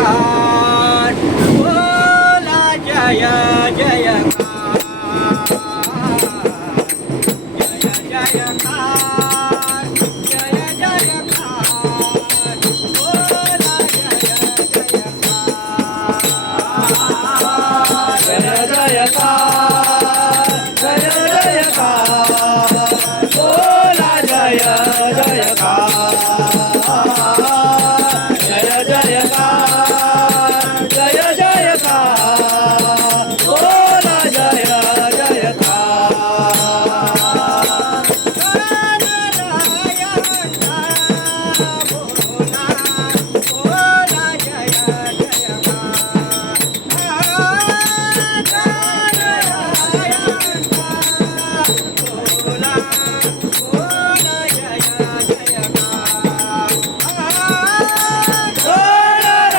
जयकार बोला जय जयकार जय जयकार जय जयकार बोला जय जयकार जय जयकार जय जयकार बोला जय जयकार जय जयकार जय जयकार बोला जय जयकार बोला जय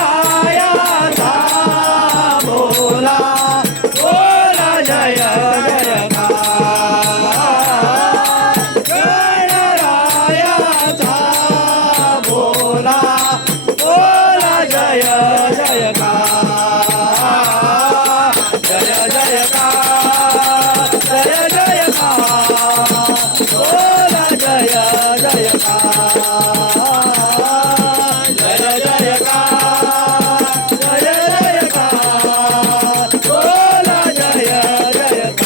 गणरायाचा बोला बोला जय जयकार गणरायाचा बोला बोला जय जयकार जय जयकार जय जयकार बोला जय जयकार जय जयकार जय जयकार बोला जय जयकार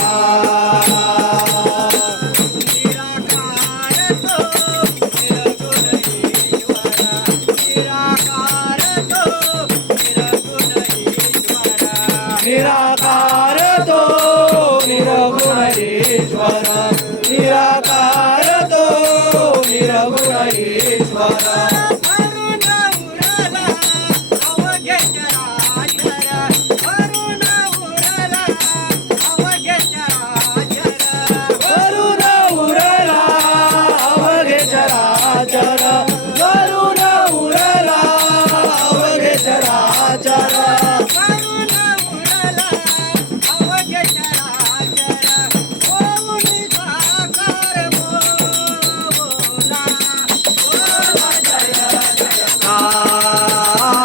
निराकार तो निर्गुण ईश्वर निराकार तो निर्गुण ईश्वर वरुण उरला अवघे चराचर वरुण उरला अवघे चराचर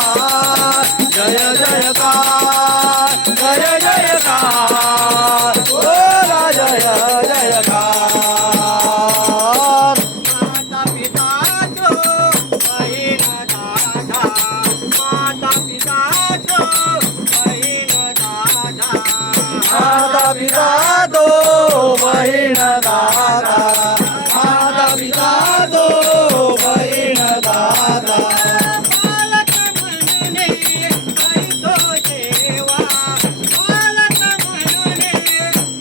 जय जयकार जय जयकार बोला जय जयकार माता पिता जो बहीण दादा माता पिता जो बहीण दादा माता पिता दो बहीण दादा माता पिता दो बहीण दादा बालक म्हणूने करीतो सेवा बालक म्हणूने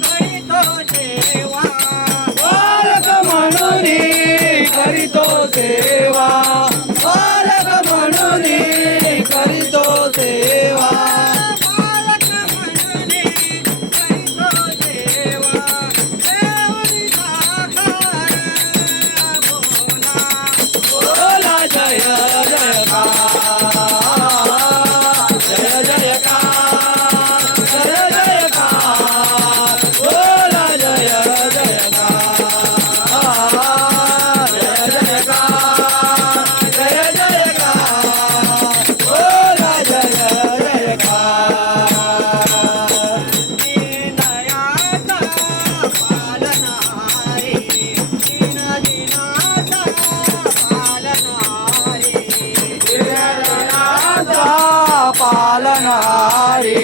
करीतो सेवा बालक म्हणून करीतो सेवा बालक म्हणून करीतो सेवा बालक म्हणूने करीतो सेवा देवनी साकार बोला बोला जय जयकार जय जयकार जय जयकार बोला जय जयकार जय जयकार जय जयकार बोला जय जयकार दीनयाचा पालनहारी दीनदिनाचा पालनहारी पालनहारी